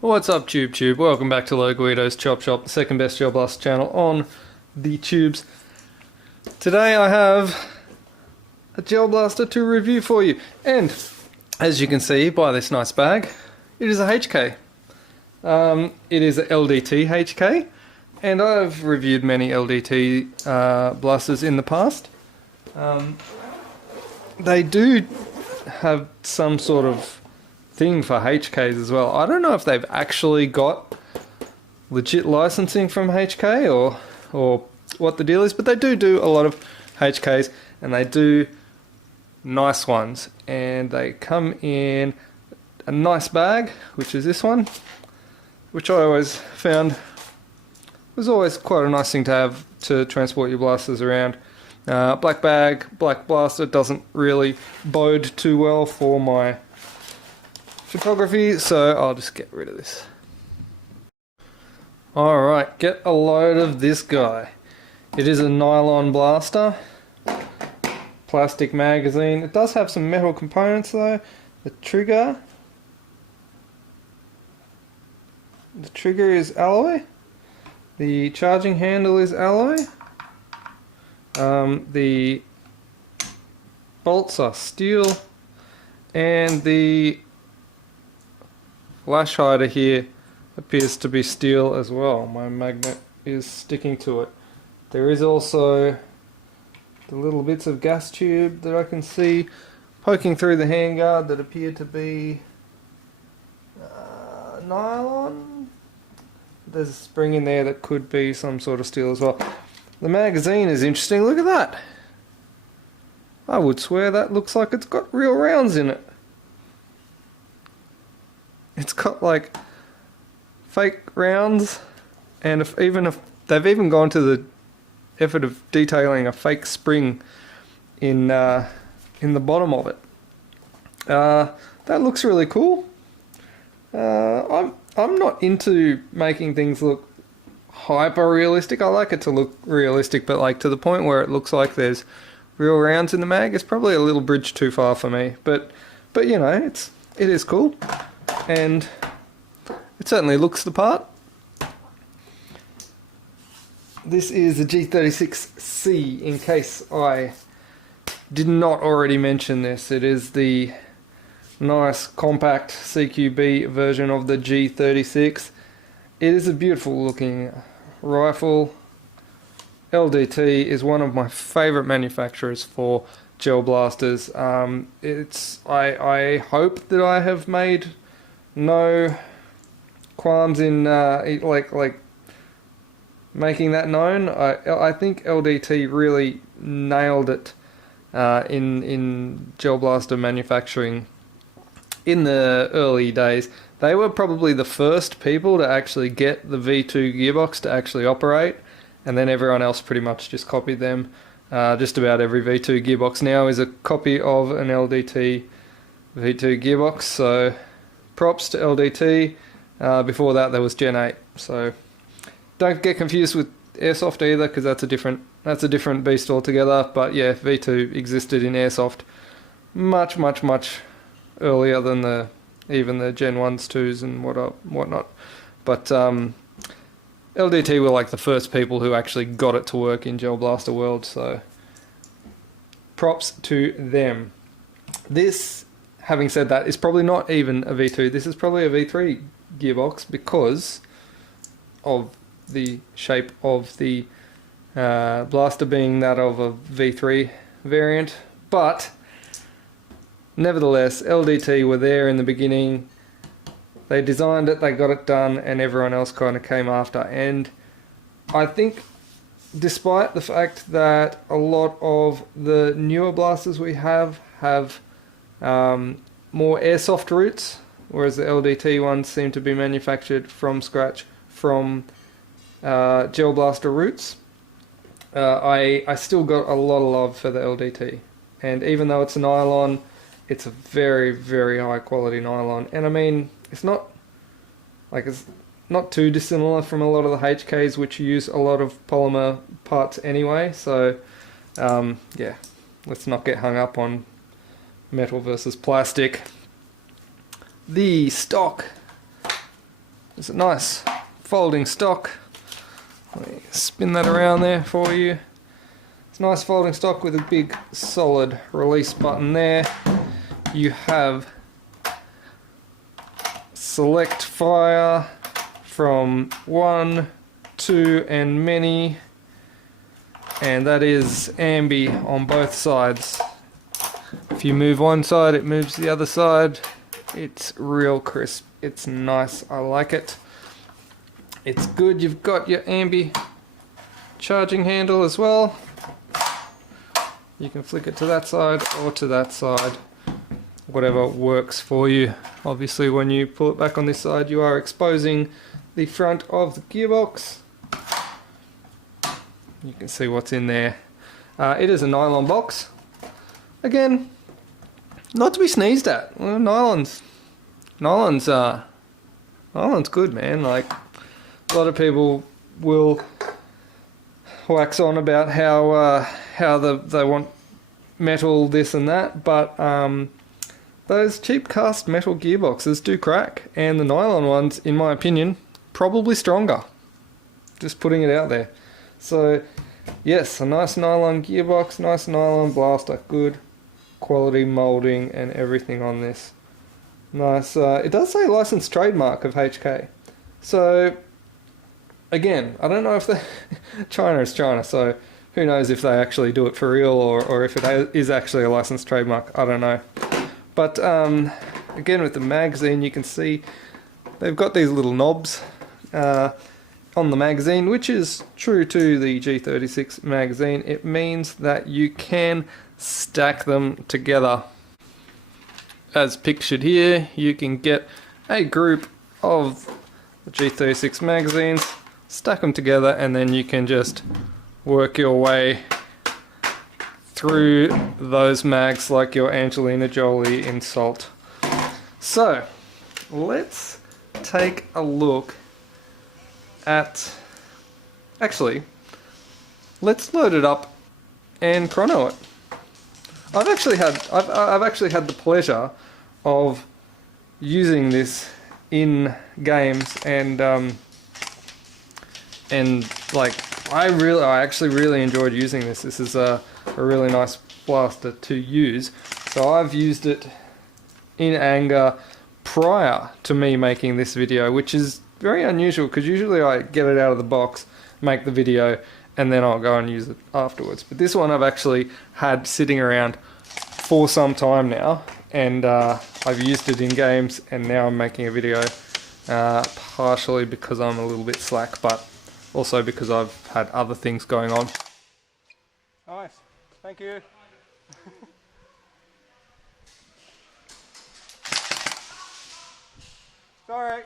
What's up, Tube? Welcome back to Low Guido's Chop Shop, the second best Gel Blaster channel on the tubes. Today I have a Gel Blaster to review for you, and as you can see by this nice bag, it is a HK. It is a LDT HK, and I've reviewed many LDT blasters in the past. They do have some sort of thing for HKs as well. I don't know if they've actually got legit licensing from HK or what the deal is, but they do a lot of HKs, and they do nice ones, and they come in a nice bag, which is this one, which I always found was always quite a nice thing to have to transport your blasters around. Black bag, black blaster doesn't really bode too well for my photography, so I'll just get rid of this. Alright, get a load of this guy. It is a nylon blaster, plastic magazine. It does have some metal components though. The trigger is alloy. The charging handle is alloy. The bolts are steel, and the flash hider here appears to be steel as well. My magnet is sticking to it. There is also the little bits of gas tube that I can see poking through the handguard that appear to be nylon. There's a spring in there that could be some sort of steel as well. The magazine is interesting. Look at that. I would swear that looks like it's got real rounds in it. It's got like fake rounds, and if they've even gone to the effort of detailing a fake spring in the bottom of it. That looks really cool. I'm not into making things look hyper realistic. I like it to look realistic, but like to the point where it looks like there's real rounds in the mag is probably a little bridge too far for me. But you know, it is cool, and it certainly looks the part. This is a G36C, in case I did not already mention this. It is the nice compact CQB version of the G36. It is a beautiful looking rifle. LDT is one of my favourite manufacturers for gel blasters. I hope that I have made no qualms in like making that known. I think LDT really nailed it in gel blaster manufacturing in the early days. They were probably the first people to actually get the V2 gearbox to actually operate, and then everyone else pretty much just copied them. Just about every V2 gearbox now is a copy of an LDT V2 gearbox, so props to LDT. Before that there was Gen 8, so don't get confused with Airsoft either, because that's a different beast altogether. But yeah, V2 existed in Airsoft much earlier than even the Gen 1s, 2s and whatnot. But LDT were like the first people who actually got it to work in Gel Blaster world, so props to them. This, having said that, is probably not even a V2. This is probably a V3 gearbox because of the shape of the blaster being that of a V3 variant. But nevertheless, LDT were there in the beginning. They designed it, they got it done, and everyone else kind of came after. And I think despite the fact that a lot of the newer blasters we have more airsoft roots, whereas the LDT ones seem to be manufactured from scratch from gel blaster roots, I still got a lot of love for the LDT. And even though it's a nylon, it's a very high quality nylon. And I mean, it's not too dissimilar from a lot of the HKs, which use a lot of polymer parts anyway. So yeah, let's not get hung up on metal versus plastic. The stock It's a nice folding stock. Let me spin that around there for you. It's a nice folding stock with a big solid release button there. You have select fire from 1, 2 and many, and that is ambi on both sides. If you move one side, it moves the other side. It's real crisp. It's nice. I like it. It's good. You've got your ambi charging handle as well. You can flick it to that side or to that side, whatever works for you. Obviously, when you pull it back on this side, you are exposing the front of the gearbox. You can see what's in there. It is a nylon box. Again, not to be sneezed at. Well, nylon's good, man. Like, a lot of people will wax on about how they want metal this and that, but those cheap cast metal gearboxes do crack, and the nylon ones, in my opinion, probably stronger. Just putting it out there. So yes, a nice nylon gearbox, nice nylon blaster, good quality moulding and everything on this. Nice. It does say licensed trademark of HK. So again, I don't know if they China is China, so who knows if they actually do it for real or if it is actually a licensed trademark. I don't know. But again, with the magazine, you can see they've got these little knobs on the magazine, which is true to the G36 magazine. It means that you can stack them together. As pictured here, you can get a group of the G36 magazines, stack them together, and then you can just work your way through those mags like your Angelina Jolie in Salt. So let's take a look at, actually, let's load it up and chrono it. I've actually had the pleasure of using this in games, and like I actually really enjoyed using this. This is a really nice blaster to use. So I've used it in anger prior to me making this video, which is very unusual because usually I get it out of the box, make the video, and then I'll go and use it afterwards. But this one I've actually had sitting around for some time now, and I've used it in games, and now I'm making a video, partially because I'm a little bit slack, but also because I've had other things going on. Nice, thank you. Sorry.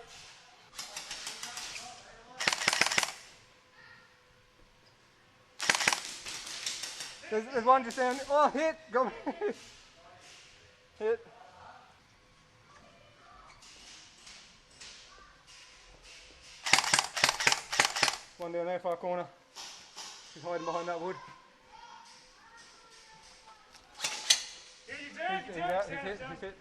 There's one just down. Oh, hit! Go! Hit! One down there, far corner. He's hiding behind that wood. Yeah, he's out. He's hit. He's hit.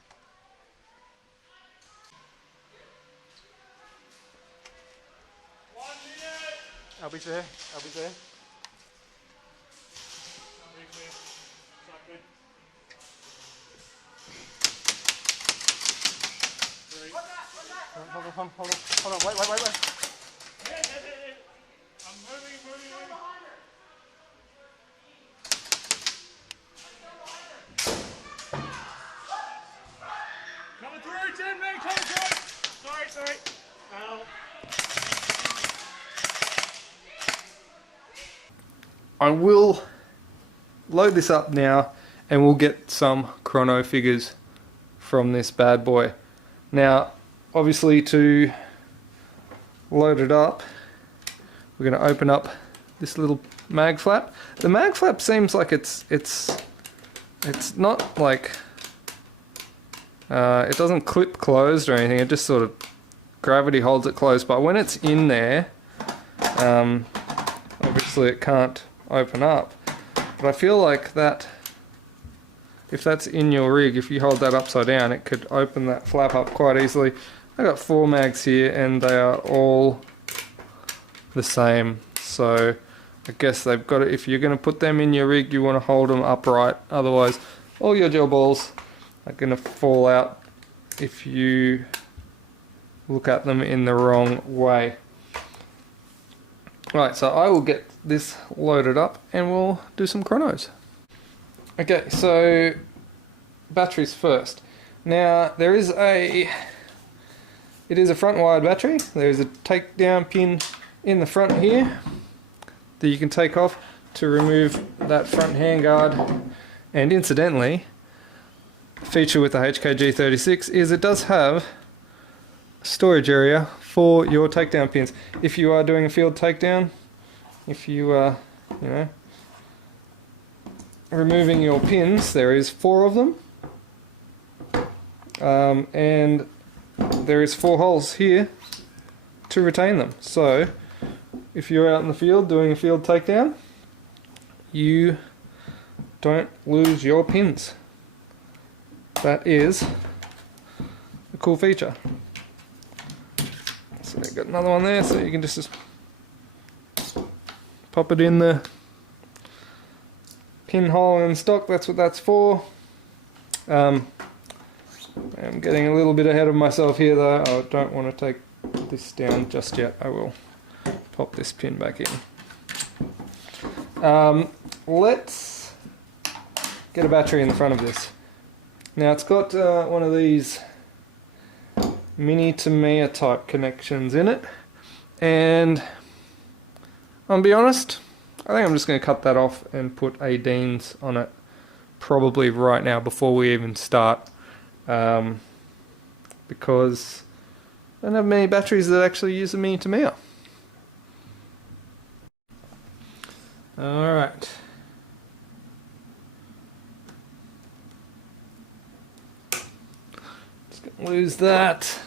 I'll be there. I'll be there. Hold on, wait. I'm moving. Coming through, Tim, man, coming through. Sorry. I will load this up now and we'll get some chrono figures from this bad boy. Now, obviously to load it up, we're going to open up this little mag flap. The mag flap seems like it's not like, it doesn't clip closed or anything, it just sort of gravity holds it closed, but when it's in there, obviously it can't open up. But I feel like that, if that's in your rig, if you hold that upside down, it could open that flap up quite easily. I got 4 mags here and they are all the same. So I guess they've got it. If you're going to put them in your rig, you want to hold them upright. Otherwise, all your gel balls are going to fall out if you look at them in the wrong way. Right, so I will get this loaded up and we'll do some chronos. Okay, so batteries first. Now it is a front wired battery. There's a takedown pin in the front here that you can take off to remove that front handguard. And incidentally, a feature with the G36 is it does have a storage area for your takedown pins. If you are doing a field takedown, if you are, removing your pins, there is 4 of them. And there is 4 holes here to retain them. So if you're out in the field doing a field takedown, you don't lose your pins. That is a cool feature. So I've got another one there, so you can just pop it in the pinhole in stock. That's what that's for. I'm getting a little bit ahead of myself here though. I don't want to take this down just yet. I will pop this pin back in. Let's get a battery in the front of this. Now it's got one of these mini Tamiya type connections in it, and I'll be honest, I think I'm just going to cut that off and put a Dean's on it probably right now before we even start, because I don't have many batteries that actually use a mini Tamiya. Alright. Just gonna lose that.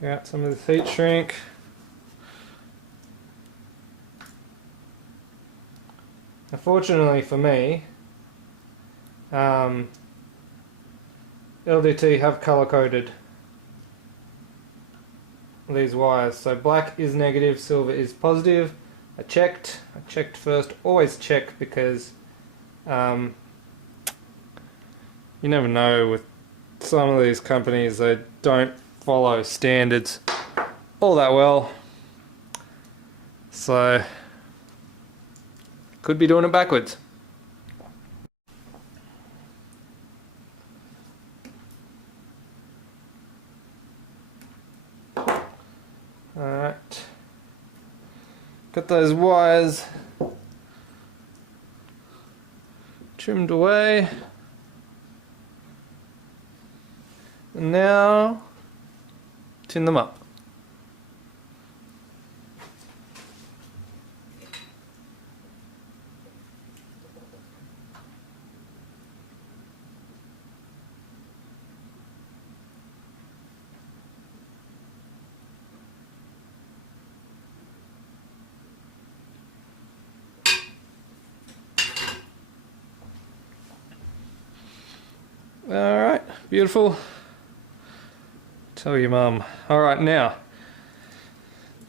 Got some of this heat shrink. Unfortunately for me, LDT have color coded these wires. So black is negative, silver is positive. I checked first. Always check, because you never know with some of these companies. They don't follow standards all that well, so could be doing it backwards. Alright, got those wires trimmed away, and now tin them up. Alright, beautiful. Tell your mum. Alright, now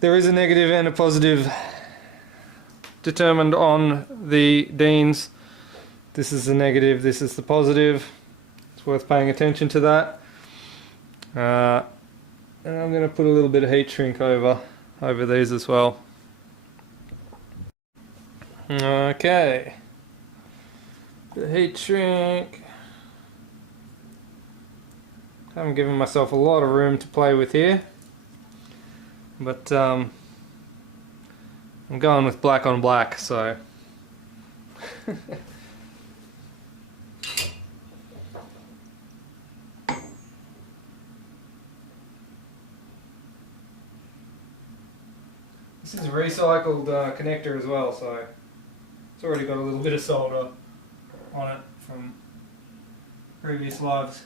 there is a negative and a positive determined on the Deans. This is the negative, this is the positive. It's worth paying attention to that. And I'm going to put a little bit of heat shrink over these as well. Okay. The heat shrink. Haven't given myself a lot of room to play with here, but I'm going with black on black, so this is a recycled connector as well, so it's already got a little bit of solder on it from previous lives.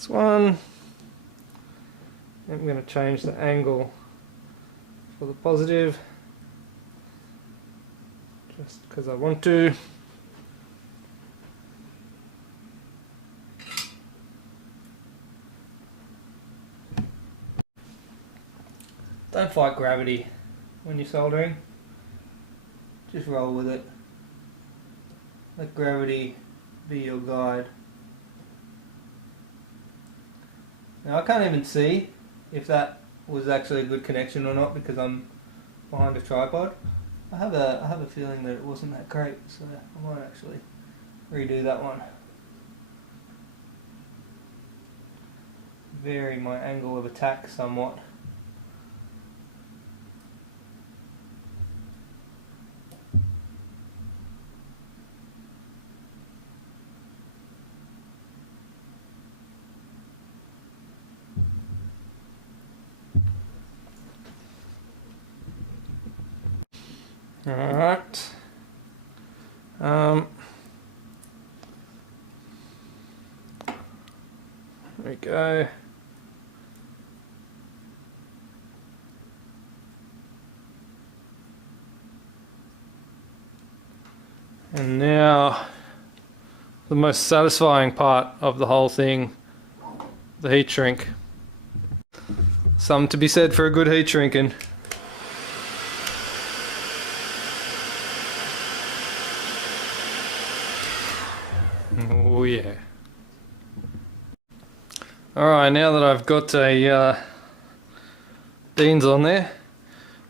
this one. I'm going to change the angle for the positive, just because I want to. Don't fight gravity when you're soldering, just roll with it. Let gravity be your guide. Now I can't even see if that was actually a good connection or not because I'm behind a tripod. I have a feeling that it wasn't that great, so I might actually redo that one. Vary my angle of attack somewhat. Alright. There we go. And now the most satisfying part of the whole thing, the heat shrink. Something to be said for a good heat shrinking. Oh yeah. Alright, now that I've got a beans on there,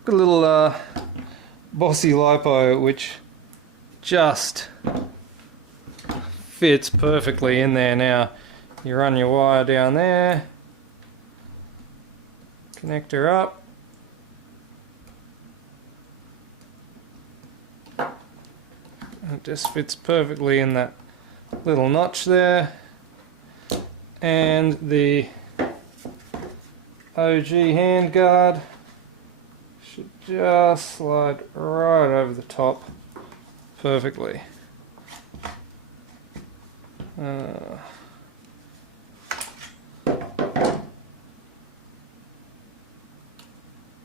got a little bossy lipo which just fits perfectly in there. Now you run your wire down there, connect her up, it just fits perfectly in that little notch there, and the OG handguard should just slide right over the top perfectly.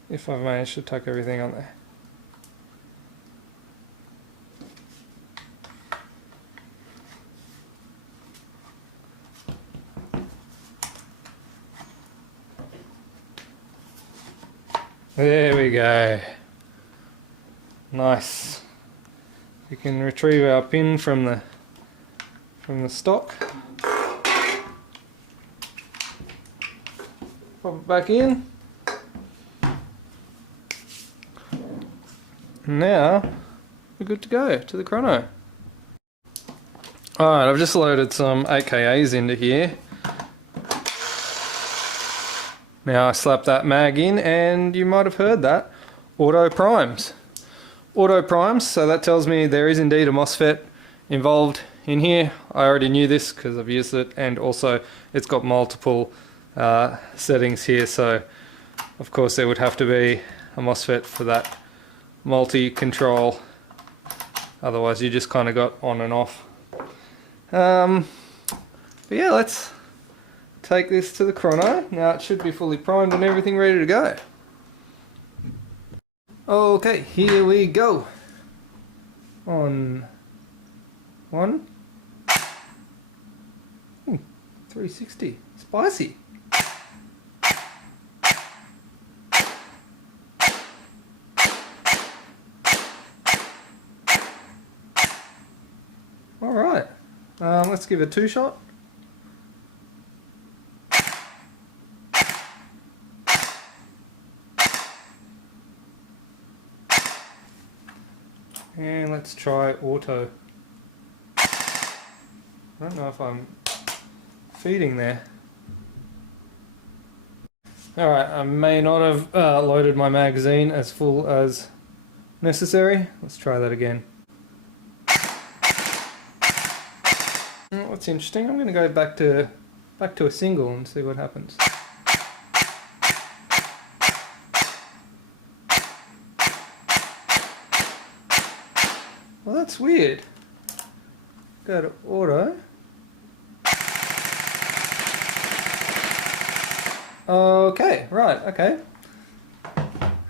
If I've managed to tuck everything on there. There we go. Nice. We can retrieve our pin from the stock. Pop it back in. Now we're good to go to the chrono. Alright, I've just loaded some AKAs into here. Now I slap that mag in and you might have heard that. Auto primes. Auto primes, so that tells me there is indeed a MOSFET involved in here. I already knew this because I've used it, and also it's got multiple settings here, so of course there would have to be a MOSFET for that multi-control. Otherwise you just kind of got on and off. But yeah, let's take this to the chrono. Now it should be fully primed and everything ready to go. Okay, here we go. On 1. 360. Spicy. Alright, let's give it a 2-shot. And let's try auto. I don't know if I'm feeding there. Alright, I may not have loaded my magazine as full as necessary. Let's try that again. What's interesting, I'm going to go back to a single and see what happens. Well, that's weird. Go to auto. Okay, right, okay.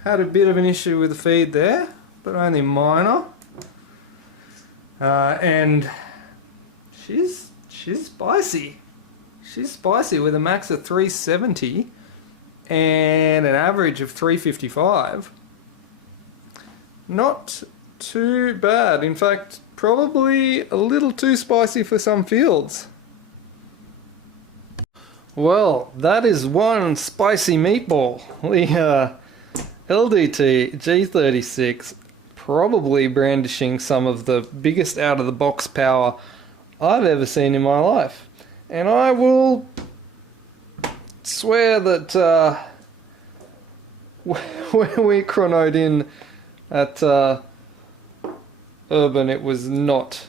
Had a bit of an issue with the feed there, but only minor. And she's spicy. She's spicy with a max of 370 and an average of 355. Not too bad. In fact, probably a little too spicy for some fields. Well, that is one spicy meatball. The LDT G36, probably brandishing some of the biggest out-of-the-box power I've ever seen in my life. And I will swear that when we chronoed in at Urban, it was not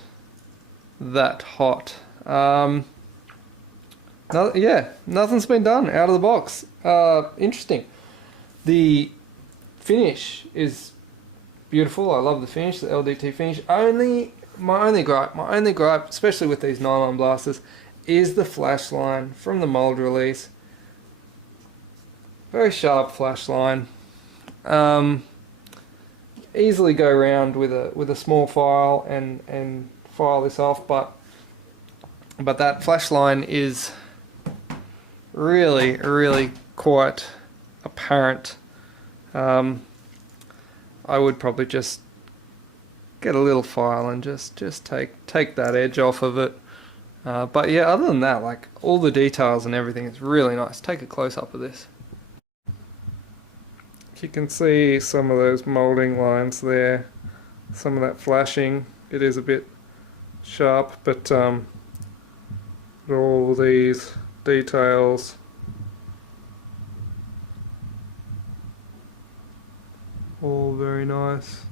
that hot. Yeah, nothing's been done out of the box. Interesting. The finish is beautiful. I love the finish, the LDT finish. My only gripe, especially with these nylon blasters, is the flash line from the mold release. Very sharp flash line. Easily go around with a small file and file this off, but that flash line is really quite apparent. I would probably just get a little file and just take that edge off of it. But yeah, other than that, like, all the details and everything is really nice. Take a close up of this. You can see some of those molding lines there, some of that flashing. It is a bit sharp, but all these details, all very nice.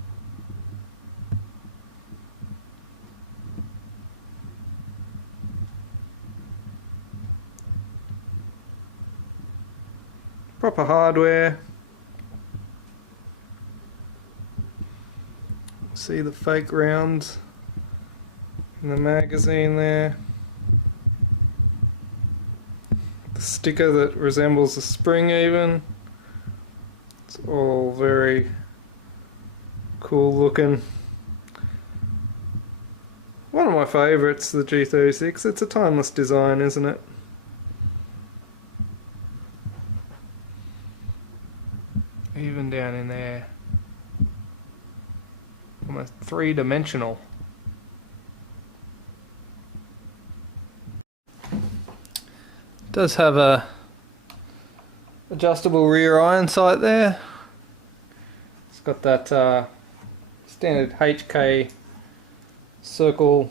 Proper hardware. See the fake rounds in the magazine there. The sticker that resembles a spring even. It's all very cool looking. One of my favourites, the G36. It's a timeless design, isn't it? Even down in there. Almost three-dimensional. Does have a adjustable rear iron sight there. It's got that standard HK circle,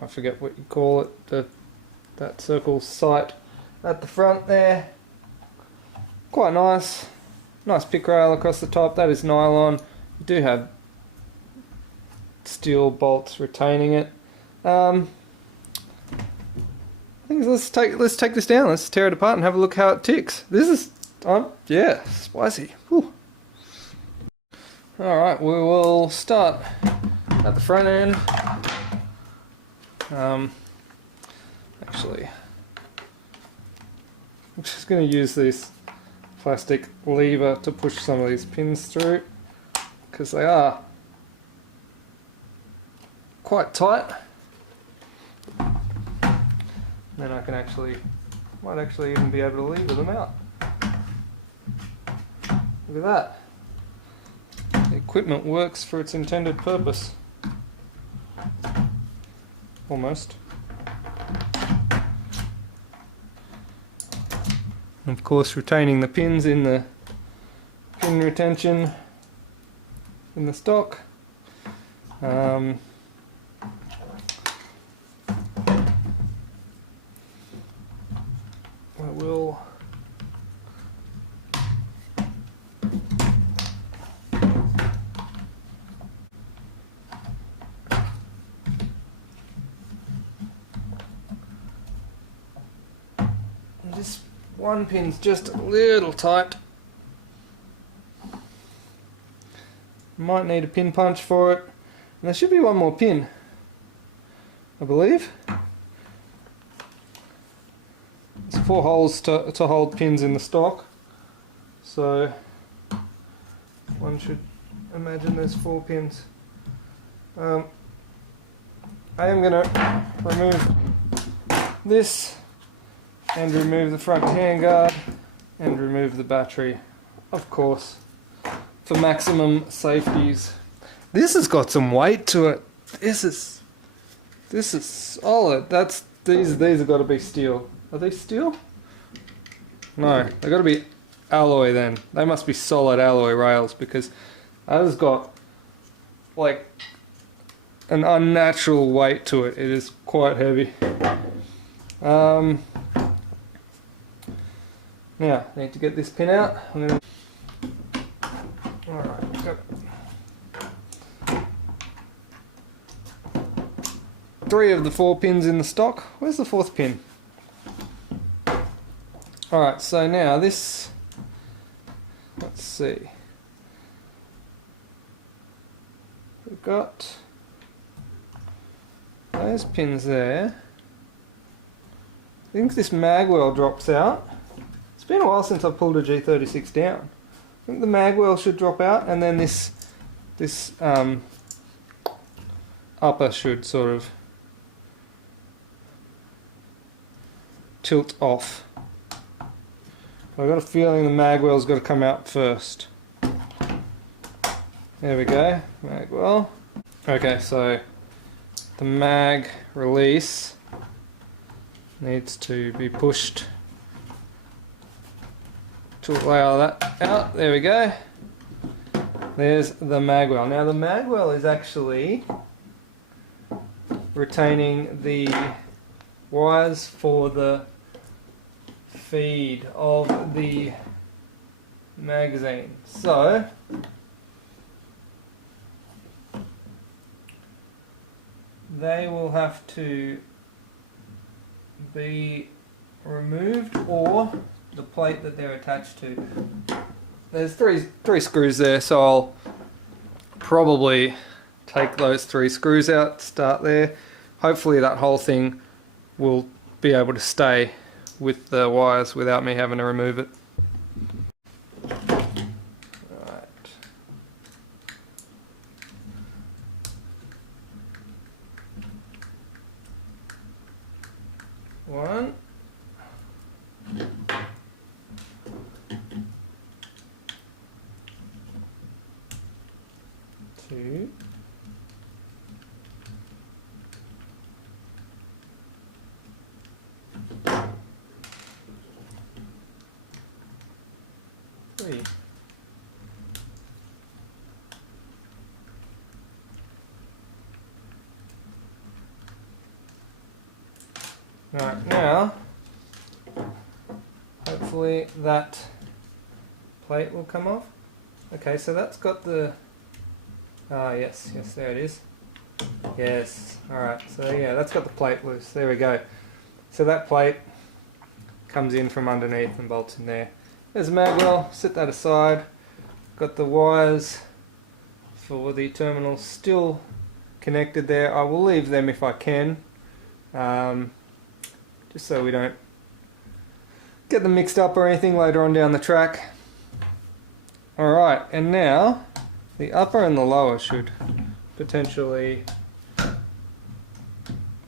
I forget what you call it, that circle sight at the front there. Quite nice. Nice pick rail across the top. That is nylon. You do have steel bolts retaining it. I think let's take this down. Let's tear it apart and have a look how it ticks. This is, yeah, spicy. Whew. All right, we will start at the front end. Actually, I'm just going to use this plastic lever to push some of these pins through, because they are quite tight. Then I can might actually even be able to lever them out. Look at that. The equipment works for its intended purpose. Almost. And of course, retaining the pins in the pin retention in the stock. I will this one pin's just a little tight. Might need a pin punch for it. And there should be one more pin, I believe. This 4 holes to hold pins in the stock. So one should imagine there's 4 pins. I am going to remove this and remove the front handguard and remove the battery, of course, for maximum safeties. This has got some weight to it. This is solid. These have got to be steel. Are they steel? No, they've got to be alloy then. They must be solid alloy rails, because that has got like an unnatural weight to it. It is quite heavy. Now, I need to get this pin out. Alright, got it. 3 of the 4 pins in the stock. Where's the 4th pin? Alright, so now this, let's see. We've got those pins there. I think this magwell drops out. It's been a while since I pulled a G36 down. I think the magwell should drop out, and then this upper should sort of tilt off. I've got a feeling the magwell's got to come out first. There we go, magwell. Okay, so the mag release needs to be pushed to allow that out. There we go. There's the magwell. Now the magwell is actually retaining the wires for the feed of the magazine. So they will have to be removed, or the plate that they're attached to. There's three screws there, so I'll probably take those 3 screws out, start there. Hopefully that whole thing will be able to stay with the wires without me having to remove it. Right. One. 2. 3. Right, now hopefully that plate will come off. Okay, so that's got the yes, there it is. Yes, alright, so yeah, that's got the plate loose. There we go. So that plate comes in from underneath and bolts in there. There's a magwell, set that aside. Got the wires for the terminals still connected there. I will leave them if I can, just so we don't get them mixed up or anything later on down the track. Alright, and now the upper and the lower should potentially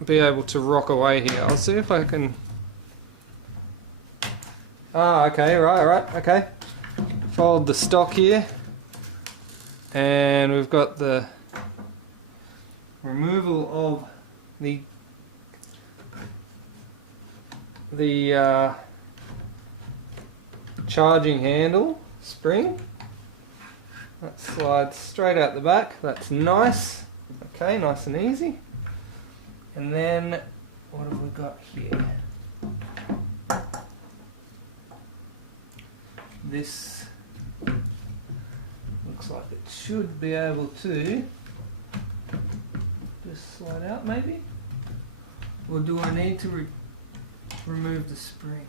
be able to rock away here. I'll see if I can... okay, right, okay. Fold the stock here, and we've got the removal of the charging handle spring. That slides straight out the back. That's nice. Okay, nice and easy. And then what have we got here? This looks like it should be able to just slide out, maybe? Or do I need to remove the spring?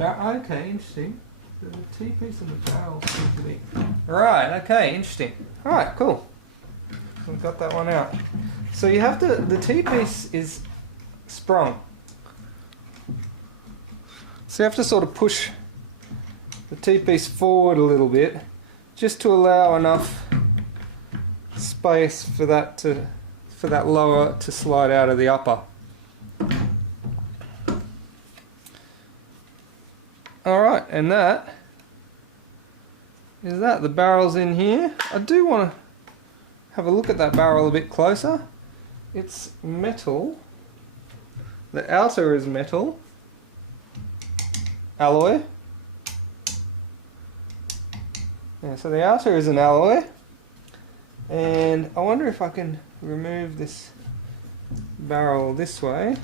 Okay, interesting. The T-piece and the barrel seem to be... Right, okay, interesting. Alright, cool. We've got that one out. So you have to... The T-piece is sprung. So you have to sort of push the T-piece forward a little bit just to allow enough space for that lower to slide out of the upper. Alright, and that is that. The barrel's in here. I do want to have a look at that barrel a bit closer. It's metal. The outer is metal. Alloy. Yeah, so the outer is an alloy. And I wonder if I can remove this barrel this way.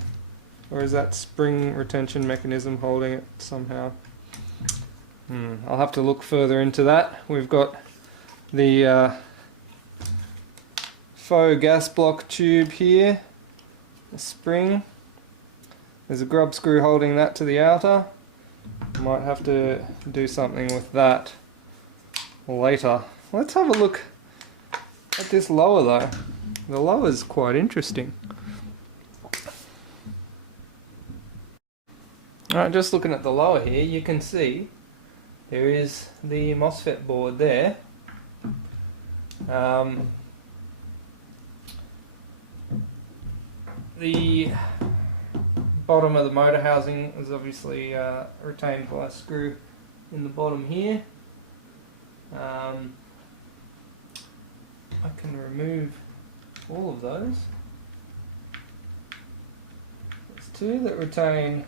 Or is that spring retention mechanism holding it somehow? I'll have to look further into that. We've got the faux gas block tube here, a spring. There's a grub screw holding that to the outer. Might have to do something with that later. Let's have a look at this lower though. The lower is quite interesting. Alright, just looking at the lower here, you can see there is the MOSFET board there. The bottom of the motor housing is obviously retained by a screw in the bottom here. I can remove all of those. There's two that retain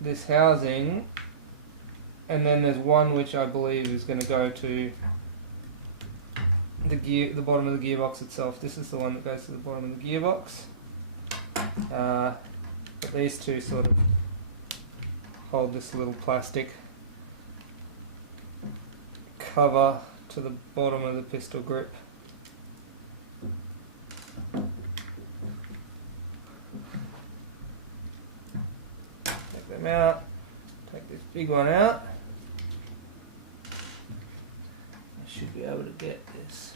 this housing, and then there's one which I believe is going to go to the bottom of the gearbox itself. This is the one that goes to the bottom of the gearbox. But these two sort of hold this little plastic cover to the bottom of the pistol grip. Take them out, take this big one out. I should be able to get this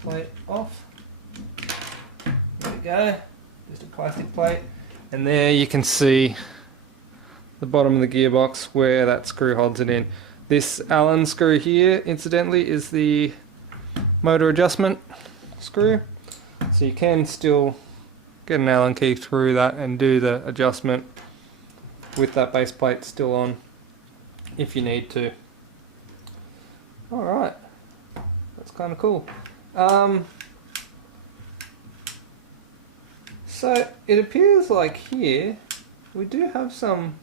plate off. There we go, just a plastic plate. And there you can see the bottom of the gearbox where that screw holds it in. This Allen screw here, incidentally, is the motor adjustment screw. So you can still get an Allen key through that and do the adjustment with that base plate still on if you need to. Alright, that's kind of cool. So it appears like here we do have some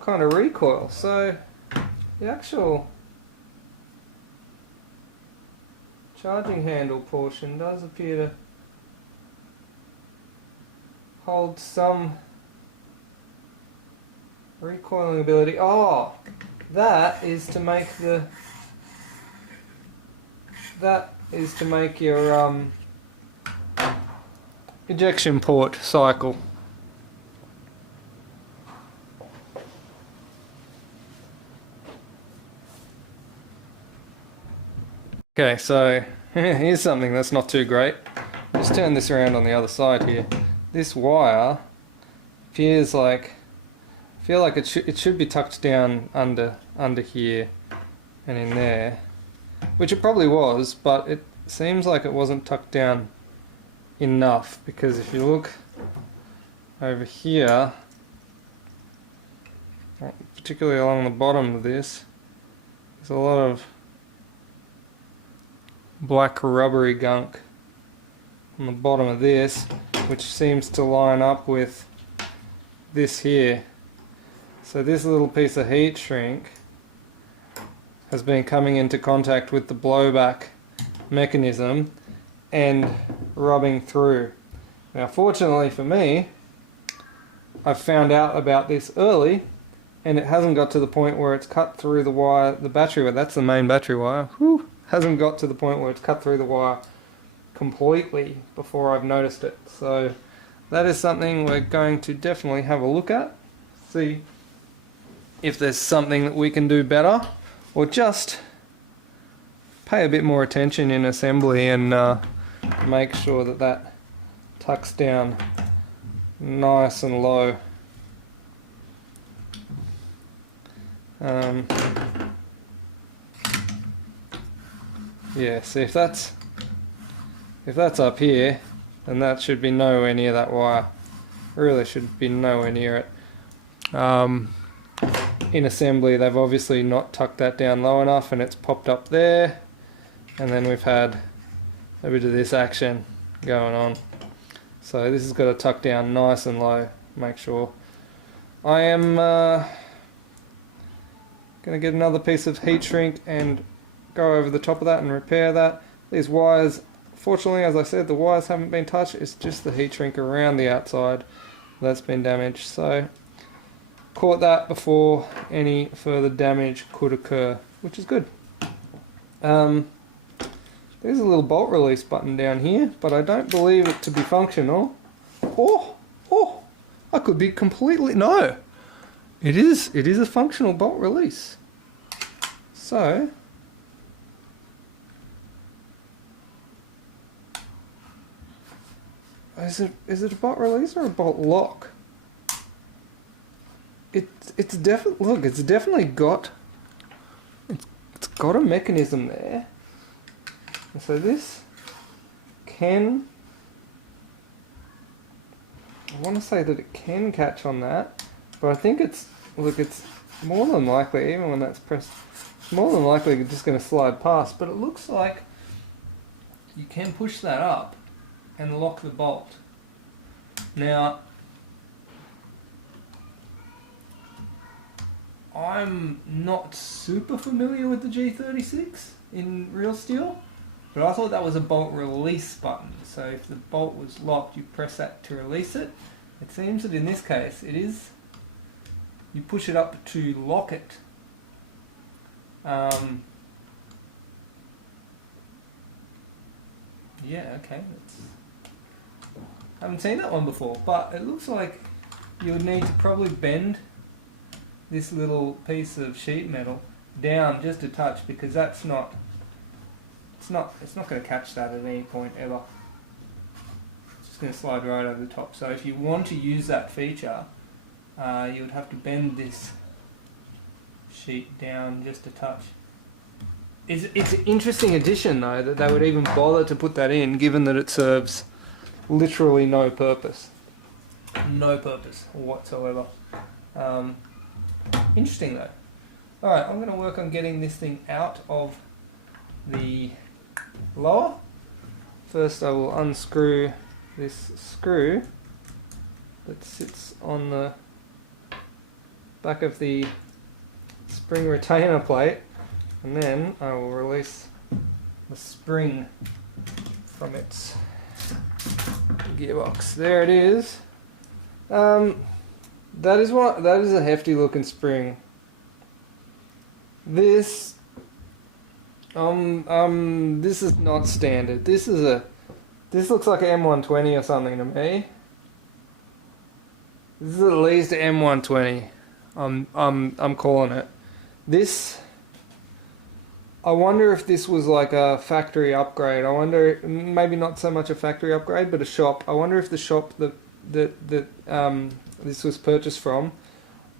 kind of recoil. So the actual charging handle portion does appear to hold some recoiling ability. Oh, that is to make your ejection port cycle. Okay, so here's something that's not too great. Just turn this around on the other side here. This wire appears like, I feel like it should be tucked down under here and in there, which it probably was, but it seems like it wasn't tucked down enough, because if you look over here, particularly along the bottom of this, there's a lot of black rubbery gunk on the bottom of this, which seems to line up with this here. So this little piece of heat shrink has been coming into contact with the blowback mechanism and rubbing through. Now fortunately for me, I found out about this early, and it hasn't got to the point where it's cut through the wire, the battery wire, that's the main battery wire, hasn't got to the point where it's cut through the wire completely before I've noticed it. So that is something we're going to definitely have a look at, see if there's something that we can do better, or just pay a bit more attention in assembly and make sure that that tucks down nice and low. Yeah, see if that's up here, then that should be nowhere near that wire. Really should be nowhere near it. In assembly, they've obviously not tucked that down low enough, and it's popped up there. And then we've had a bit of this action going on. So this has got to tuck down nice and low. Make sure. I am going to get another piece of heat shrink and go over the top of that and repair that. These wires, fortunately, as I said, the wires haven't been touched. It's just the heat shrink around the outside that's been damaged. So caught that before any further damage could occur, which is good. There's a little bolt release button down here, but I don't believe it to be functional. Oh, I could be completely... No! It is a functional bolt release. So... Is it a bolt release or a bolt lock? It's definitely got... It's got a mechanism there. And so this can... I want to say that it can catch on that, but I think it's more than likely, even when that's pressed, it's more than likely just going to slide past, but it looks like you can push that up and lock the bolt. Now, I'm not super familiar with the G36 in real steel, but I thought that was a bolt release button. So if the bolt was locked, you press that to release it. It seems that in this case it is, you push it up to lock it. Yeah, okay. I haven't seen that one before, but it looks like you would need to probably bend this little piece of sheet metal down just a touch, because that's not... It's not going to catch that at any point ever. It's just going to slide right over the top. So if you want to use that feature, you would have to bend this sheet down just a touch. It's an interesting addition though, that they would even bother to put that in, given that it serves literally no purpose. No purpose whatsoever. Interesting though. Alright, I'm going to work on getting this thing out of the lower. First I will unscrew this screw that sits on the back of the spring retainer plate, and then I will release the spring from its gearbox. There it is. That is a hefty looking spring. This is not standard. This looks like an M120 or something to me. This is at least an M120. I'm calling it. This, I wonder if this was like a factory upgrade. I wonder, maybe not so much a factory upgrade, but a shop. I wonder if the shop that this was purchased from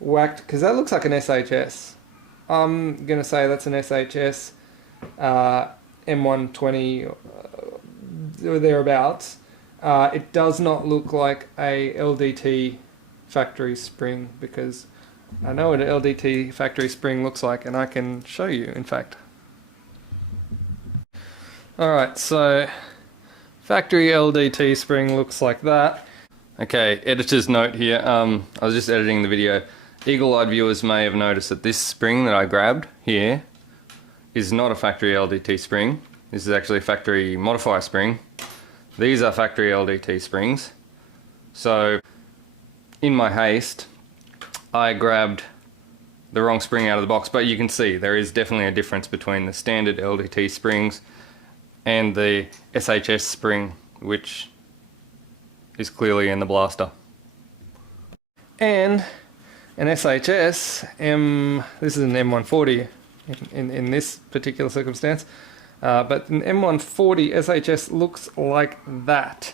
whacked, because that looks like an SHS. I'm gonna say that's an SHS. M120 or thereabouts. It does not look like a LDT factory spring, because I know what an LDT factory spring looks like, and I can show you, in fact. Alright, so factory LDT spring looks like that. Okay, editor's note here. I was just editing the video. Eagle-eyed viewers may have noticed that this spring that I grabbed here is not a factory LDT spring. This is actually a factory modifier spring. These are factory LDT springs. So in my haste, I grabbed the wrong spring out of the box, but you can see there is definitely a difference between the standard LDT springs and the SHS spring, which is clearly in the blaster. And an SHS, this is an M140 in this particular circumstance, but an M140 SHS looks like that.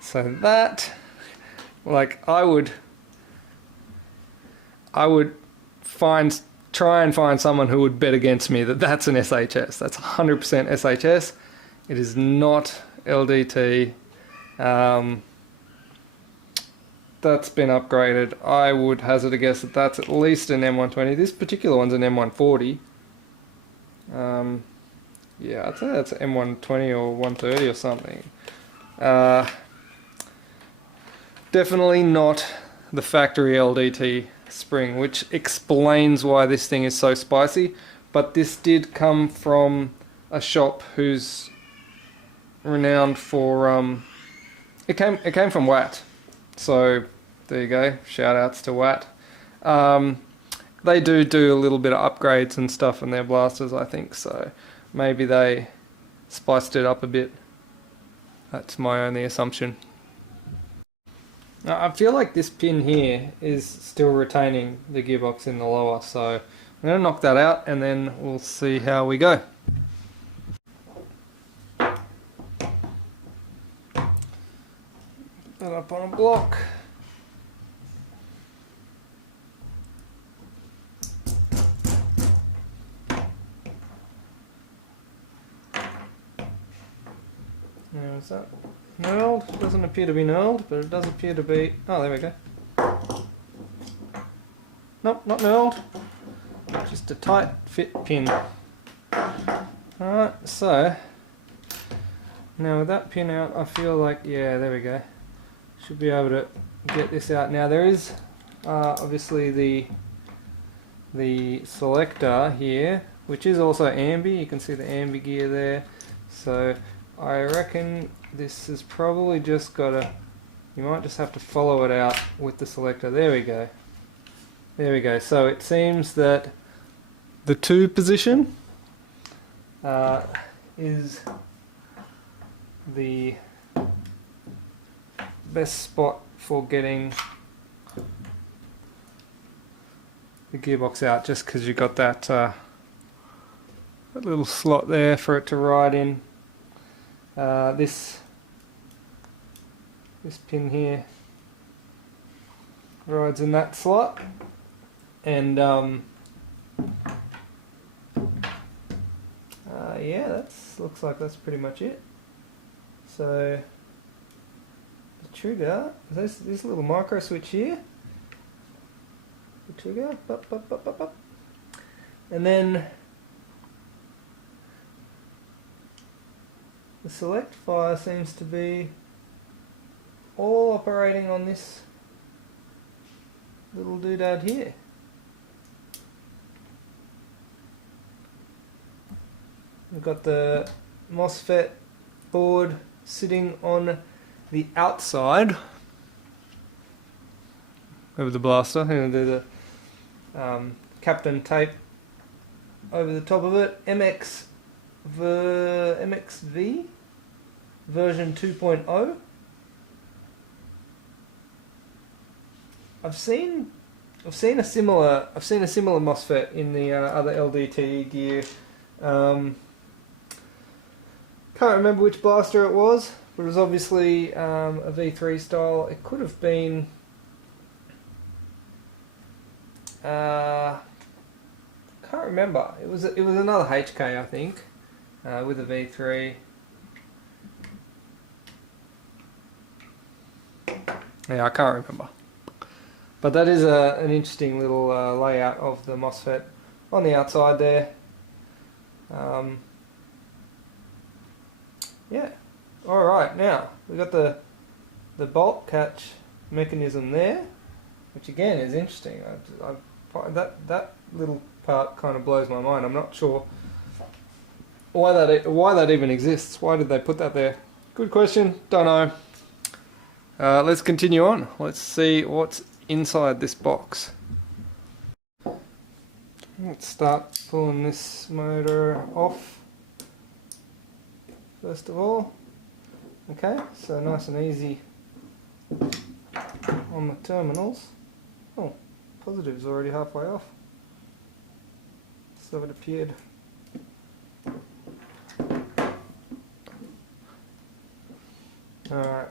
So that Like I would try and find someone who would bet against me that that's an SHS. That's 100% SHS. It is not LDT. That's been upgraded. I would hazard a guess that that's at least an M120. This particular one's an M140. Yeah, I'd say that's an M120 or 130 or something. Definitely not the factory LDT spring, which explains why this thing is so spicy. But this did come from a shop who's renowned for it came from Watt. So there you go, shout outs to Watt. They do a little bit of upgrades and stuff in their blasters, I think, so maybe they spiced it up a bit. That's my only assumption. Now, I feel like this pin here is still retaining the gearbox in the lower, so I'm going to knock that out and then we'll see how we go. Put that up on a block. Now is that knurled? Doesn't appear to be knurled, but it does appear to be... Oh, there we go. Nope, not knurled. Just a tight fit pin. Alright, so... Now with that pin out, I feel like... Yeah, there we go. Should be able to get this out. Now there is obviously the selector here, which is also ambi. You can see the ambi gear there. So I reckon this is probably just got to... You might just have to follow it out with the selector. There we go. There we go. So it seems that the 2 position is the best spot for getting the gearbox out, just because you've got that little slot there for it to ride in. This pin here rides in that slot, and yeah, looks like that's pretty much it. So the trigger, this little micro switch here, the trigger, and then the select fire seems to be all operating on this little doodad here. We've got the MOSFET board sitting on the outside of the blaster. I'm going to do the Captain tape over the top of it. MXV version 2.0. I've seen a similar MOSFET in the other LDT gear. Can't remember which blaster it was, but it was obviously a V3 style. It could have been can't remember. It was another HK, I think, with a V3. Yeah, I can't remember. But that is an interesting little layout of the MOSFET on the outside there. Yeah. Alright, now we've got the bolt catch mechanism there, which again is interesting. I find that little part kind of blows my mind. I'm not sure why that even exists. Why did they put that there? Good question. Don't know. Let's continue on. Let's see what's inside this box. Let's start pulling this motor off first of all. Okay, so nice and easy on the terminals. Oh, positive's already halfway off. So it appeared. Alright,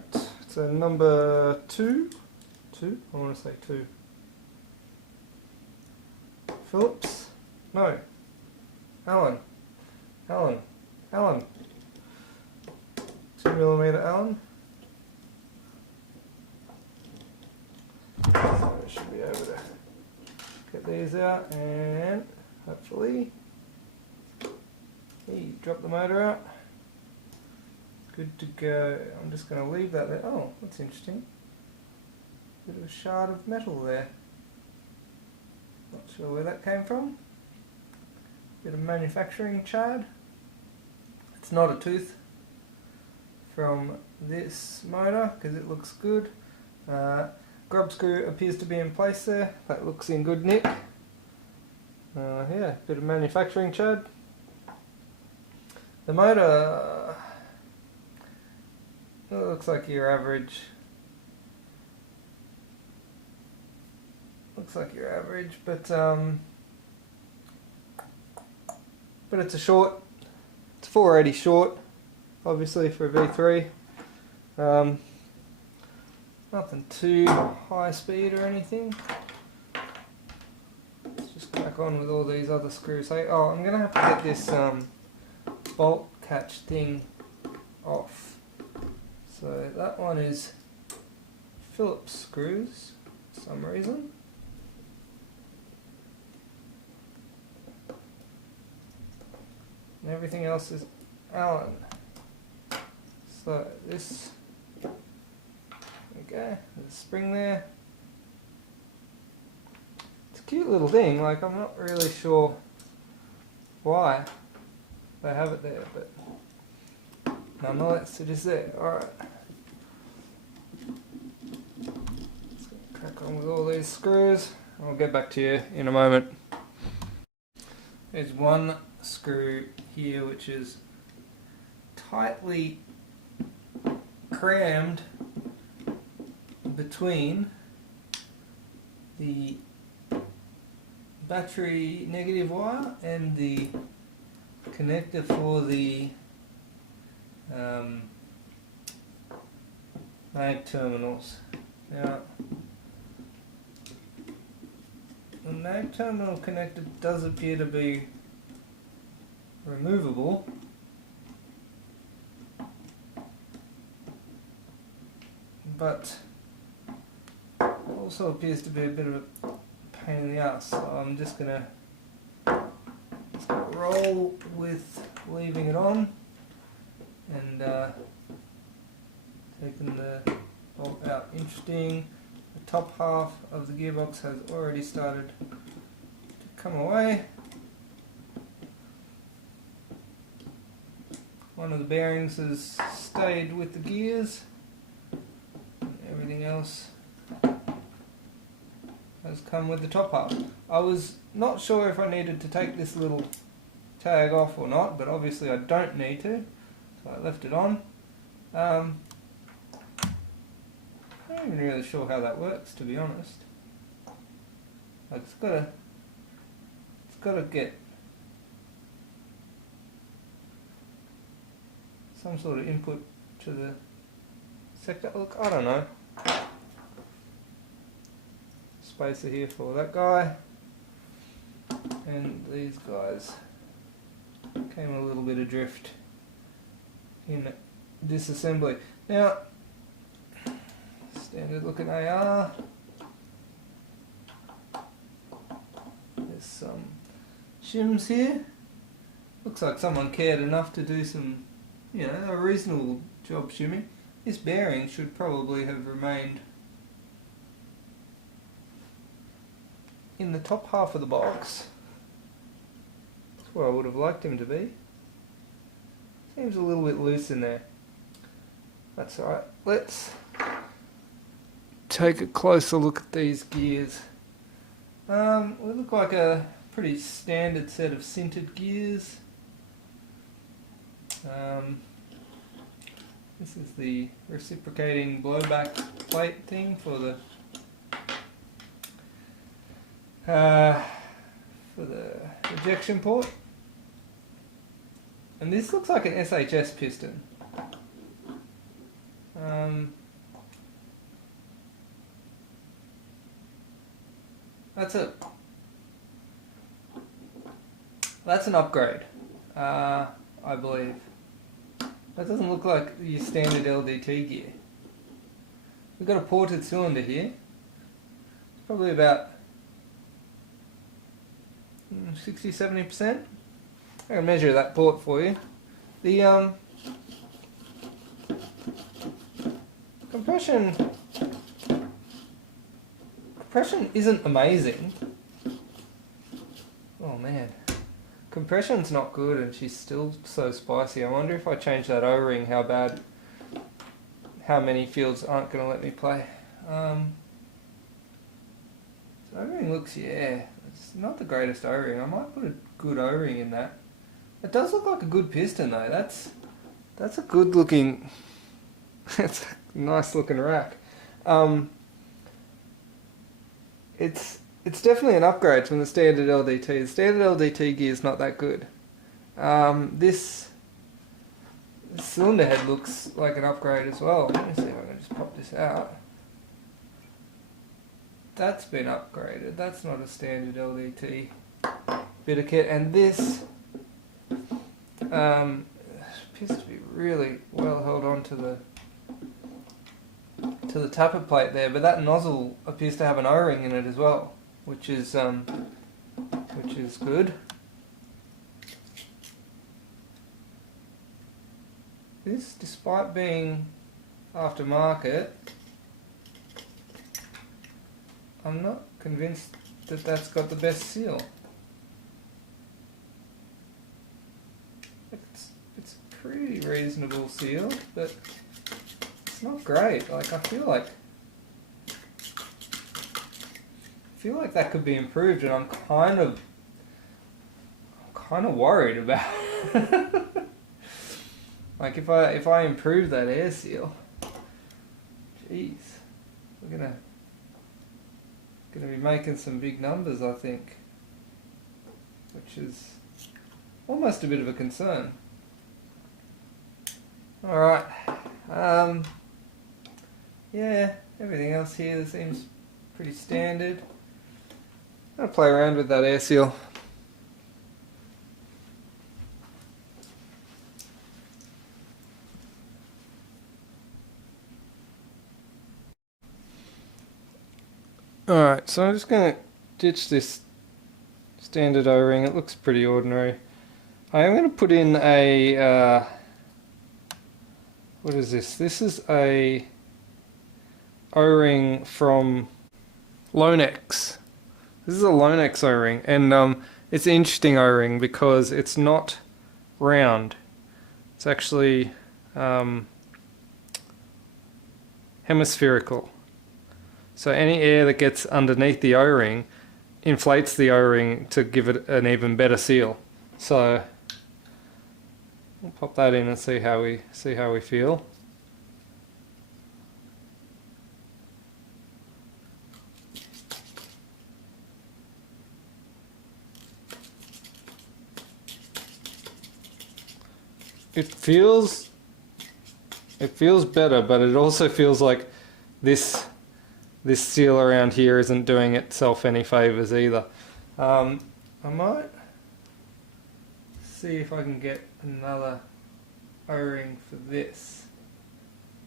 so number 2 two? I want to say two. Phillips? No. Allen. 2mm Allen. So I should be able to get these out and hopefully, hey, drop the motor out. Good to go. I'm just going to leave that there. Oh, that's interesting. Bit of a shard of metal there. Not sure where that came from. Bit of manufacturing chard. It's not a tooth from this motor because it looks good. Grub screw appears to be in place there. That looks in good nick. Yeah, bit of manufacturing chard. The motor it looks like your average. Looks like your average, but it's a short. It's 480 short, obviously for a V3. Nothing too high speed or anything. Let's just crack on with all these other screws. Hey, oh, I'm gonna have to get this bolt catch thing off. So that one is Phillips screws for some reason. And everything else is Allen. So this, there we go, there's a spring there. It's a cute little thing, like I'm not really sure why they have it there, but nonetheless it is there. Alright. Let's crack on with all these screws. I'll get back to you in a moment. There's one screw here which is tightly crammed between the battery negative wire and the connector for the mag terminals. Now, the mag terminal connector does appear to be removable, but also appears to be a bit of a pain in the ass, so I'm just gonna roll with leaving it on and taking the bolt out. Interesting, the top half of the gearbox has already started to come away. One of the bearings has stayed with the gears, and everything else has come with the top half. I was not sure if I needed to take this little tag off or not, but obviously I don't need to, so I left it on. I'm not even really sure how that works, to be honest. Like it's gotta get some sort of input to the sector. Look, I don't know. Spacer here for that guy, and these guys came a little bit adrift in disassembly. Now, standard looking AR. There's some shims here. Looks like someone cared enough to do some, you know, a reasonable job shimming. This bearing should probably have remained in the top half of the box. That's where I would have liked him to be. Seems a little bit loose in there. That's alright. Let's take a closer look at these gears. They look like a pretty standard set of sintered gears. This is the reciprocating blowback plate thing for the ejection port, and this looks like an SHS piston. That's an upgrade, I believe. That doesn't look like your standard LDT gear. We've got a ported cylinder here. It's probably about 60-70%. I can measure that port for you. The compression isn't amazing. Oh man. Compression's not good and she's still so spicy. I wonder if I change that O-ring how many fields aren't going to let me play. So O-ring looks, yeah, it's not the greatest O-ring. I might put a good O-ring in that. It does look like a good piston though. That's a good looking, it's a nice looking rack. It's definitely an upgrade from the standard LDT. The standard LDT gear is not that good. This cylinder head looks like an upgrade as well. Let me see if I can just pop this out. That's been upgraded. That's not a standard LDT bit of kit. And this appears to be really well held on to the tapper plate there, but that nozzle appears to have an O-ring in it as well, which is good. This, despite being aftermarket, I'm not convinced that that's got the best seal. It's a pretty reasonable seal, but it's not great. Like, I feel like that could be improved, and I'm kind of worried about it. Like, if I improve that air seal, jeez, we're gonna be making some big numbers, I think, which is almost a bit of a concern. All right, yeah, everything else here seems pretty standard. I'm gonna play around with that air seal. Alright, so I'm just going to ditch this standard O-ring. It looks pretty ordinary. I am going to put in a... what is this? This is a O-ring from Lonex. This is a Lonex O-ring, and it's an interesting O-ring because it's not round. It's actually hemispherical. So any air that gets underneath the O-ring inflates the O-ring to give it an even better seal. So we'll pop that in and see how we feel. It feels better, but it also feels like this seal around here isn't doing itself any favours either. I might see if I can get another O-ring for this.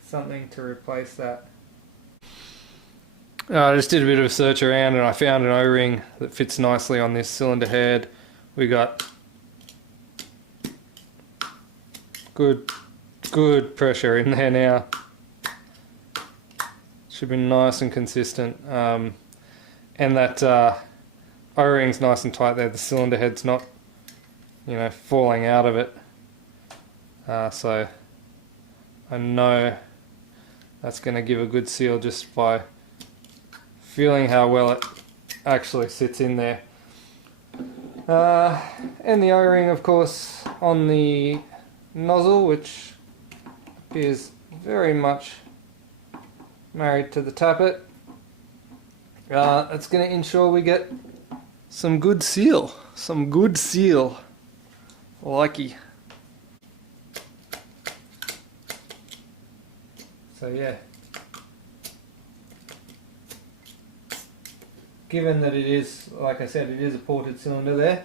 Something to replace that. I just did a bit of a search around and I found an O-ring that fits nicely on this cylinder head. We got good pressure in there now. Should be nice and consistent, and that O-ring's nice and tight there. The cylinder head's not, falling out of it. So I know that's going to give a good seal just by feeling how well it actually sits in there. And the O-ring, of course, on the nozzle, which is very much married to the tappet. It's going to ensure we get some good seal. Likey. So yeah. given that it is, like I said, it is a ported cylinder there,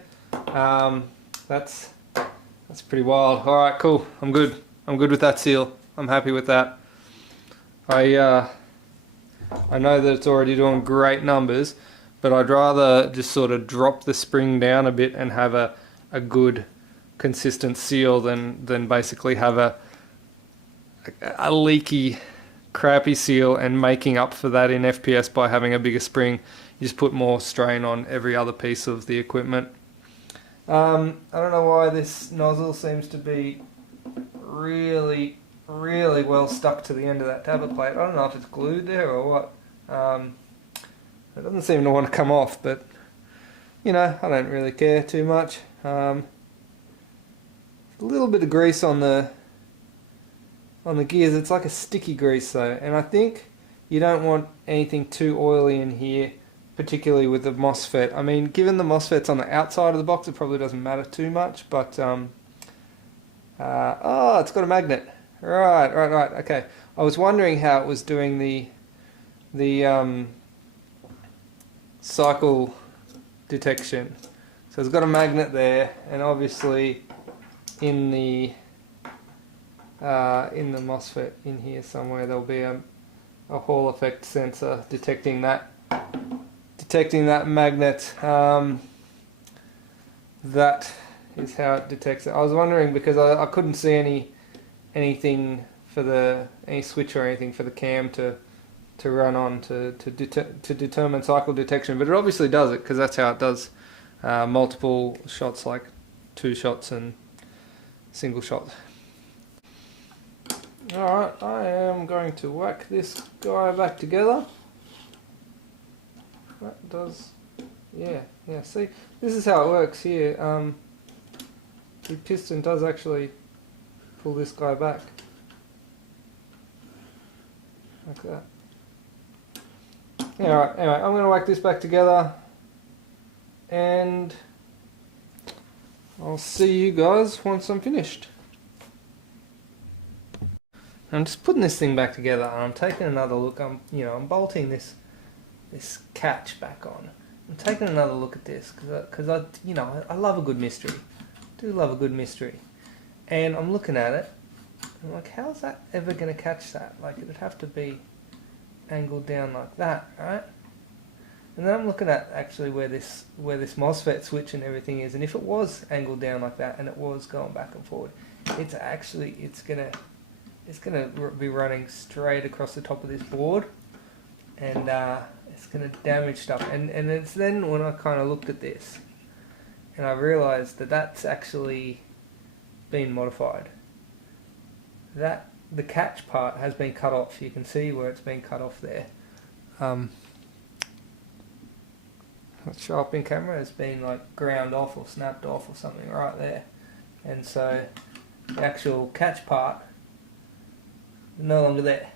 that's pretty wild. Alright, cool. I'm good. I'm good with that seal. I'm happy with that. I know that it's already doing great numbers, but I'd rather just sort of drop the spring down a bit and have a good consistent seal than basically have a leaky, crappy seal and making up for that in FPS by having a bigger spring. You just put more strain on every other piece of the equipment. I don't know why this nozzle seems to be really well stuck to the end of that tablet plate. I don't know if it's glued there or what. It doesn't seem to want to come off, but you know, I don't really care too much. A little bit of grease on the gears. It's like a sticky grease though, and I think you don't want anything too oily in here, particularly with the MOSFET. I mean, given the MOSFET's on the outside of the box, it probably doesn't matter too much, but oh, it's got a magnet. Right, okay. I was wondering how it was doing the cycle detection. So it's got a magnet there, and obviously in the MOSFET in here somewhere there'll be a Hall effect sensor detecting that magnet. That is how it detects it. I was wondering because I couldn't see anything for any switch or anything for the cam to run on to determine cycle detection, but it obviously does it because that's how it does multiple shots, like 2 shots and single shots. Alright, I am going to whack this guy back together. That does, yeah, see, this is how it works here. The piston does actually pull this guy back. Like that. Yeah, alright, anyway, I'm going to whack this back together and I'll see you guys once I'm finished. I'm just putting this thing back together and I'm taking another look. I'm bolting this catch back on. I'm taking another look at this because I love a good mystery. I do love a good mystery. And I'm looking at it. I'm like, how's that ever going to catch that? Like, it would have to be angled down like that, right? And then I'm looking at actually where this MOSFET switch and everything is, and if it was angled down like that and it was going back and forward, it's gonna be running straight across the top of this board, and it's gonna damage stuff. And it's then when I kind of looked at this, and I realised that that's actually been modified. That the catch part has been cut off. You can see where it's been cut off there. Not show up in camera. It's been like ground off or snapped off or something right there, and so the actual catch part is no longer there.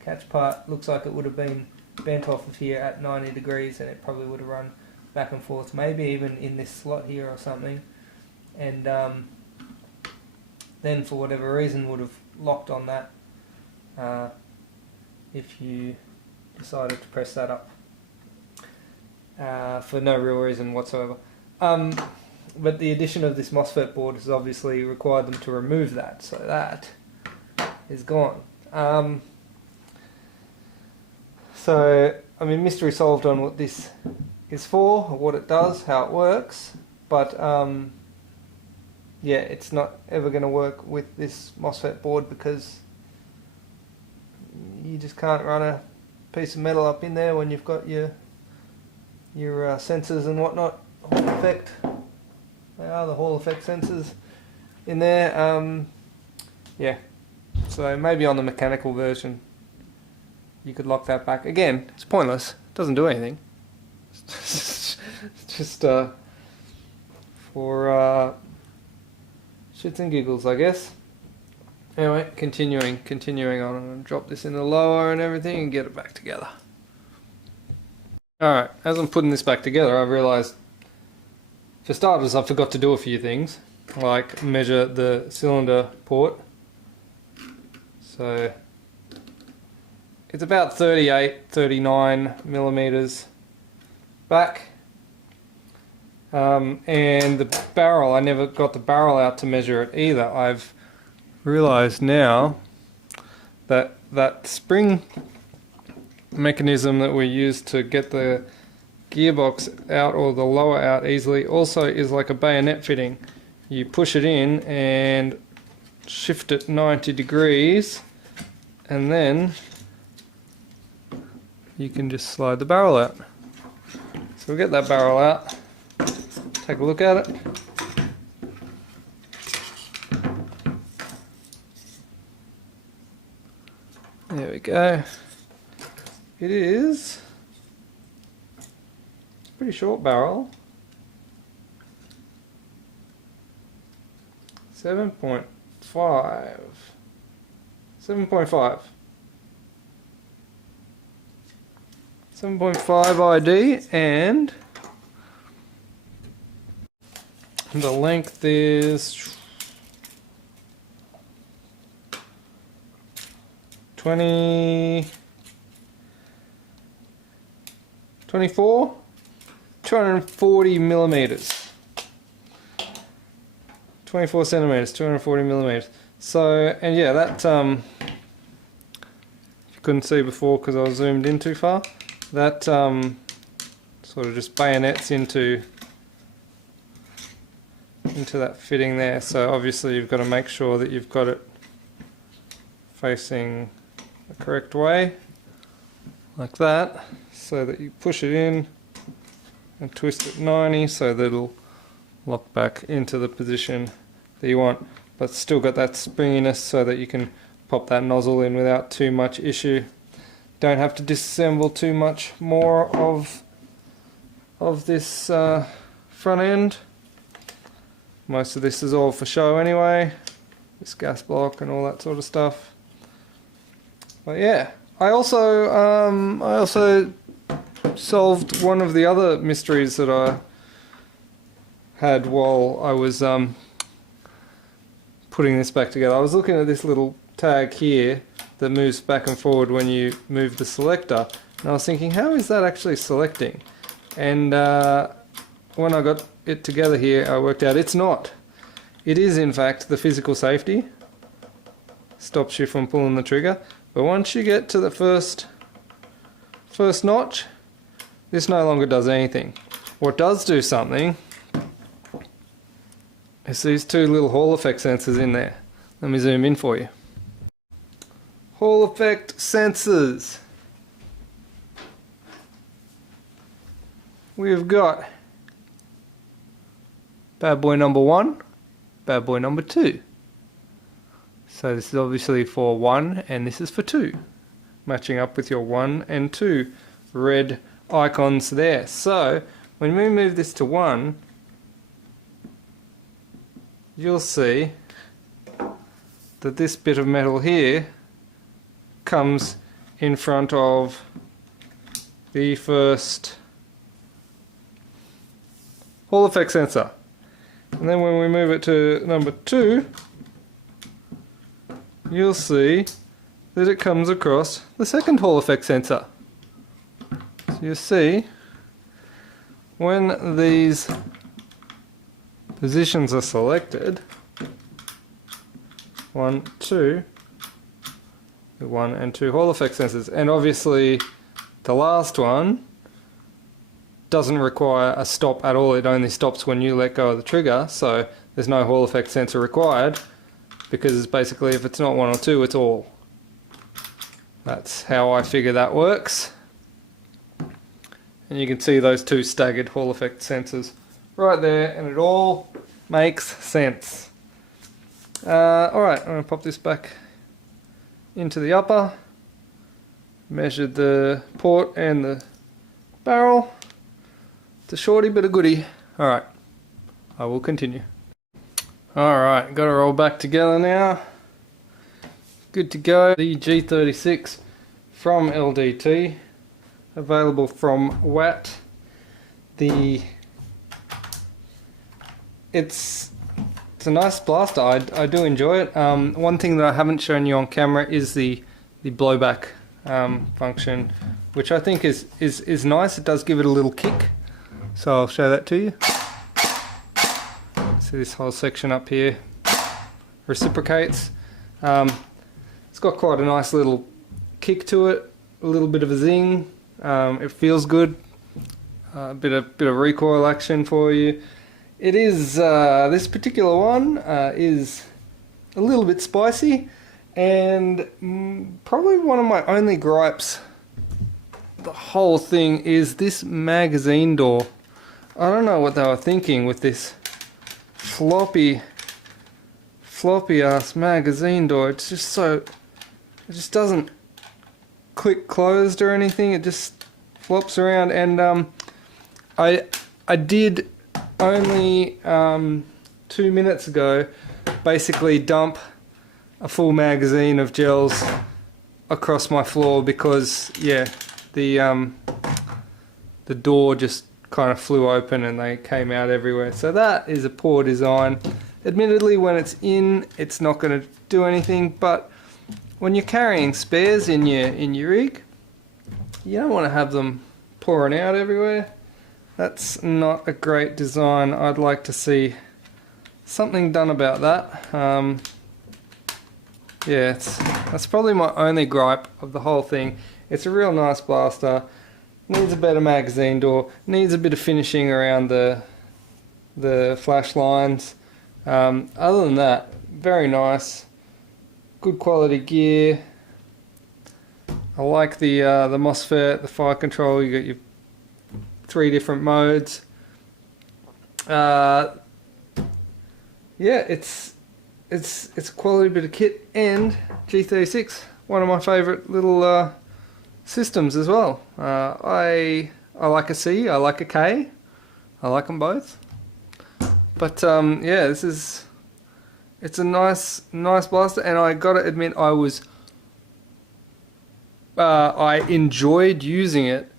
Catch part looks like it would have been bent off of here at 90 degrees, and it probably would have run back and forth, maybe even in this slot here or something, and then for whatever reason would have locked on that if you decided to press that up for no real reason whatsoever. But the addition of this MOSFET board has obviously required them to remove that, so that is gone. So, I mean, mystery solved on what this is for, what it does, how it works, but yeah, it's not ever going to work with this MOSFET board because you just can't run a piece of metal up in there when you've got your sensors and whatnot. Hall effect, they are the Hall effect sensors in there. Yeah, so maybe on the mechanical version you could lock that back. Again, it's pointless, it doesn't do anything. It's just for shits and giggles, I guess. Anyway, continuing on. I'm going to drop this in the lower and everything and get it back together. Alright, as I'm putting this back together, I've realised, for starters, I forgot to do a few things, like measure the cylinder port. So, it's about 38, 39 millimeters back. And the barrel, I never got the barrel out to measure it either. I've realised now that that spring mechanism that we use to get the gearbox out or the lower out easily also is like a bayonet fitting. You push it in and shift it 90 degrees and then you can just slide the barrel out. So we'll get that barrel out, take a look at it. There we go. It is a pretty short barrel. 7.5. 7.5. 7.5 ID, and the length is 24, 240 millimeters. 24 centimeters, 240 millimeters. So, and yeah, that, if you couldn't see before because I was zoomed in too far, that sort of just bayonets into that fitting there. So obviously you've got to make sure that you've got it facing the correct way, like that, so that you push it in and twist it 90 so that it'll lock back into the position that you want, but still got that springiness so that you can pop that nozzle in without too much issue. Don't have to disassemble too much more of this front end. Most of this is all for show anyway, this gas block and all that sort of stuff. But yeah, I also solved one of the other mysteries that I had while I was putting this back together. I was looking at this little tag here that moves back and forward when you move the selector, and I was thinking, how is that actually selecting? And when I got it together here, I worked out it's not. It is in fact the physical safety, stops you from pulling the trigger, but once you get to the first notch, this no longer does anything. What does do something is these two little Hall effect sensors in there. Let me zoom in for you. Hall effect sensors. We've got bad boy number 1, bad boy number 2. So this is obviously for 1 and this is for 2. Matching up with your 1 and 2 red icons there. So when we move this to 1, you'll see that this bit of metal here comes in front of the first Hall effect sensor. And then when we move it to number 2, you'll see that it comes across the second Hall effect sensor. So you see, when these positions are selected, 1, 2, the 1 and 2 Hall effect sensors, and obviously the last one doesn't require a stop at all. It only stops when you let go of the trigger, so there's no Hall effect sensor required, because it's basically, if it's not 1 or 2, it's all. That's how I figure that works. And you can see those two staggered Hall effect sensors right there, and it all makes sense. Alright, I'm going to pop this back into the upper, measured the port and the barrel. It's a shorty but a goodie. Alright, I will continue. Alright, got it all back together now. Good to go. The G36 from LDT, available from Watt. It's a nice blaster. I do enjoy it. One thing that I haven't shown you on camera is the blowback function, which I think is nice. It does give it a little kick. So I'll show that to you. See this whole section up here reciprocates. It's got quite a nice little kick to it, a little bit of a zing. It feels good. A bit of recoil action for you. It is this particular one is a little bit spicy, and probably one of my only gripes. The whole thing is this magazine door. I don't know what they were thinking with this floppy ass magazine door. It's just so, it just doesn't click closed or anything. It just flops around, and I did only 2 minutes ago basically dump a full magazine of gels across my floor because, yeah, the door just kind of flew open and they came out everywhere. So that is a poor design. Admittedly, when it's in, it's not going to do anything, but when you're carrying spares in your rig, you don't want to have them pouring out everywhere. That's not a great design. I'd like to see something done about that. Yeah, that's probably my only gripe of the whole thing. It's a real nice blaster. Needs a better magazine door. Needs a bit of finishing around the flash lines. Other than that, very nice. Good quality gear. I like the MOSFET, the fire control. You got your 3 different modes. Yeah, it's a quality bit of kit, and G36, one of my favourite little systems as well. I like a C, I like a K, I like them both. But yeah, it's a nice blaster, and I gotta admit I enjoyed using it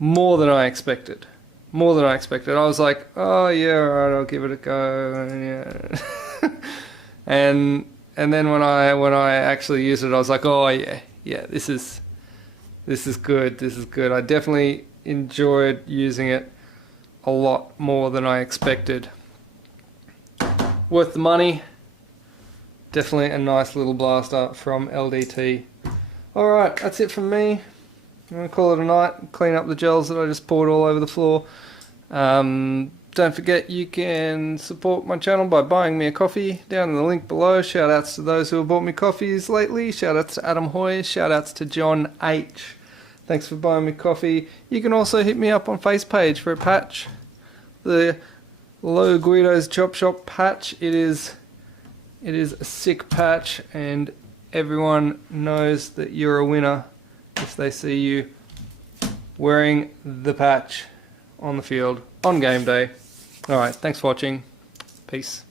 more than I expected. I was like, oh yeah, alright, I'll give it a go. Yeah. and then when I actually used it, I was like, oh yeah, this is good. I definitely enjoyed using it a lot more than I expected. Worth the money. Definitely a nice little blaster from LDT. Alright, that's it from me. I'm going to call it a night, clean up the gels that I just poured all over the floor. Don't forget you can support my channel by buying me a coffee down in the link below. Shout outs to those who have bought me coffees lately. Shout outs to Adam Hoy. Shout outs to John H. Thanks for buying me coffee. You can also hit me up on FacePage for a patch. The Low Guido's Chop Shop patch. It is a sick patch, and everyone knows that you're a winner if they see you wearing the patch on the field on game day. Alright, thanks for watching. Peace.